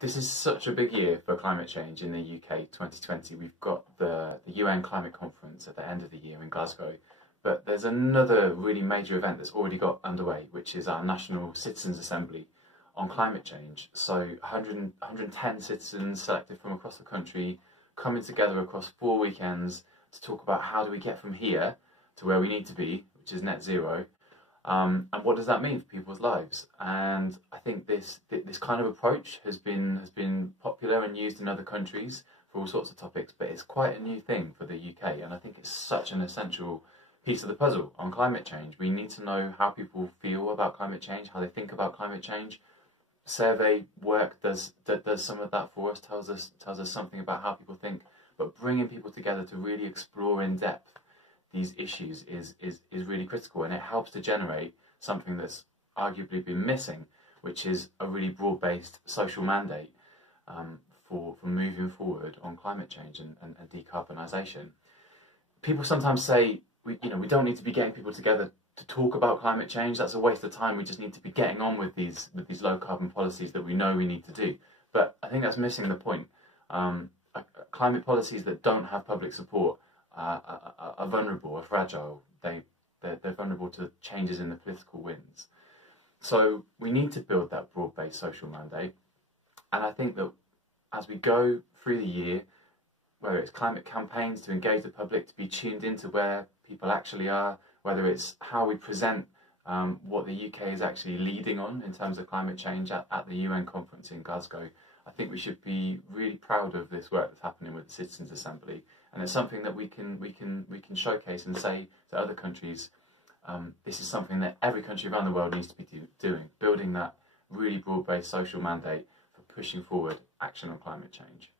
This is such a big year for climate change in the UK 2020. We've got the UN Climate Conference at the end of the year in Glasgow, but there's another really major event that's already got underway, which is our National Citizens Assembly on climate change. So 110 citizens selected from across the country coming together across 4 weekends to talk about how do we get from here to where we need to be, which is net zero. And what does that mean for people's lives? And I think this kind of approach has been popular and used in other countries for all sorts of topics, but it's quite a new thing for the UK, and I think it's such an essential piece of the puzzle on climate change. We need to know how people feel about climate change, how they think about climate change. Survey work does some of that for us, tells us something about how people think, but bringing people together to really explore in depth these issues is really critical, and it helps to generate something that's arguably been missing, which is a really broad-based social mandate for moving forward on climate change and decarbonisation. People sometimes say we don't need to be getting people together to talk about climate change. That's a waste of time. We just need to be getting on with these low carbon policies that we know we need to do. But I think that's missing the point. Climate policies that don't have public support are vulnerable, are fragile. They're vulnerable to changes in the political winds. So we need to build that broad-based social mandate. And I think that as we go through the year, whether it's climate campaigns to engage the public, to be tuned into where people actually are, whether it's how we present what the UK is actually leading on in terms of climate change at the UN conference in Glasgow, I think we should be really proud of this work that's happening with the Citizens Assembly, and it's something that we can showcase and say to other countries. This is something that every country around the world needs to be doing, building that really broad-based social mandate for pushing forward action on climate change.